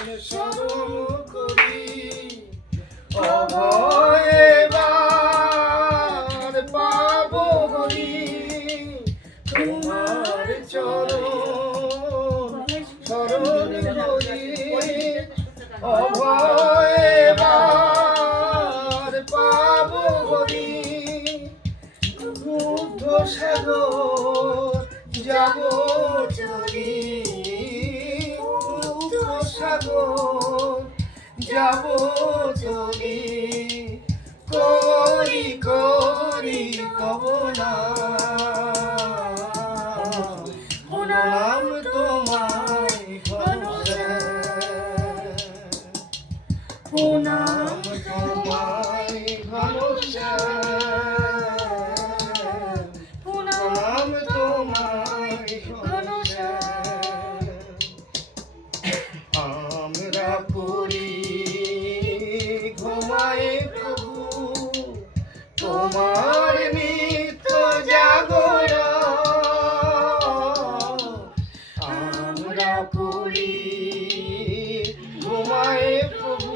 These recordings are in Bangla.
শরণ করি অভয় এবার পাব হরি তোমার চরণ শরণ করি অভয় এবার পাব হরি বুদ্ধ সাগর যাব চলি বুদ্ধ সাগর যাব চলি করি করি কব না নাম তোমায় প্রণাম তোমায় প্রণাম তোমায় আমরা পড়ি ঘুমায় প্রভু তোমার নিত্য জাগরণ আমরা পড়ি ঘুমায় প্রভু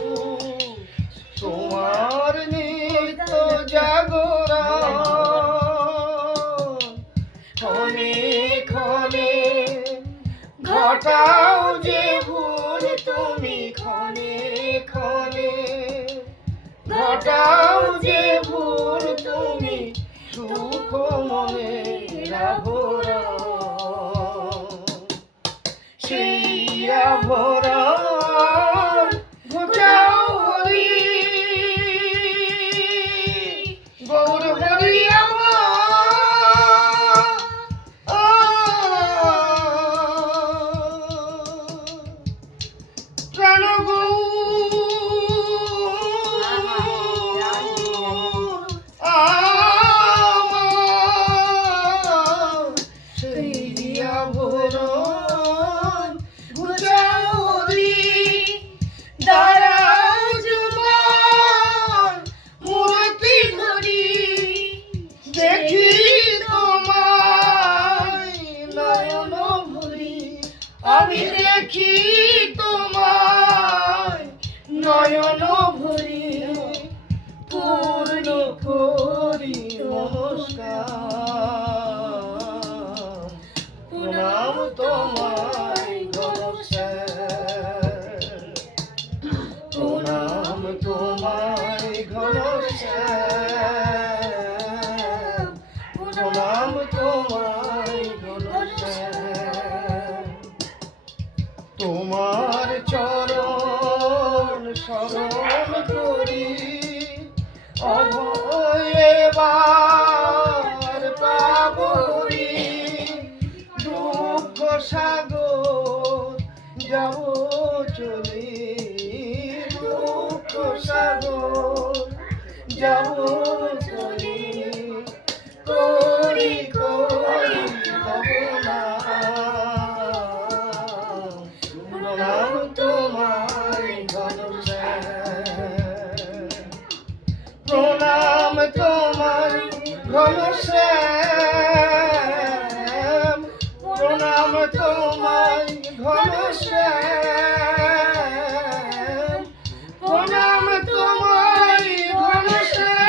তোমার নিত্য জাগরণ ক্ষণে ক্ষণে ঘটাও যে ভুল তুমি ক্ষণে ক্ষণে ঘটাও যে ভুল তুমি সুখ মনে আভরণ সেই আভরণ ঘোচাও হরি গৌর হরি আমি দেখি তোমায় নয়ন ভরি পূর্ণ করি নমস্কার প্রণাম তোমায় ঘনশ্যাম প্রণাম তোমায় ঘনশ্যাম প্রণাম তোমায় ঘনশ্যাম তোমার চরণ শরণ করি অভয় এবার পাব হরি দুঃখ সাগর যাব চলি দুঃখ সাগর যাব চলি করি করি ভাবনা প্রণাম তোমায় ঘনশ্যাম প্রণাম তোমায় ঘনশ্যাম প্রণাম তোমায় ঘনশ্যাম প্রণাম তোমায় ঘনশ্যাম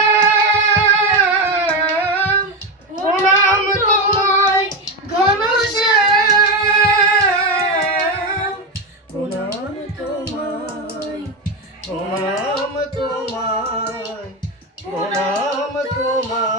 প্রণাম তোমায় ঘনশ্যাম প্রণাম তোমায় প্রণাম তোমায় প্রণাম তোমায়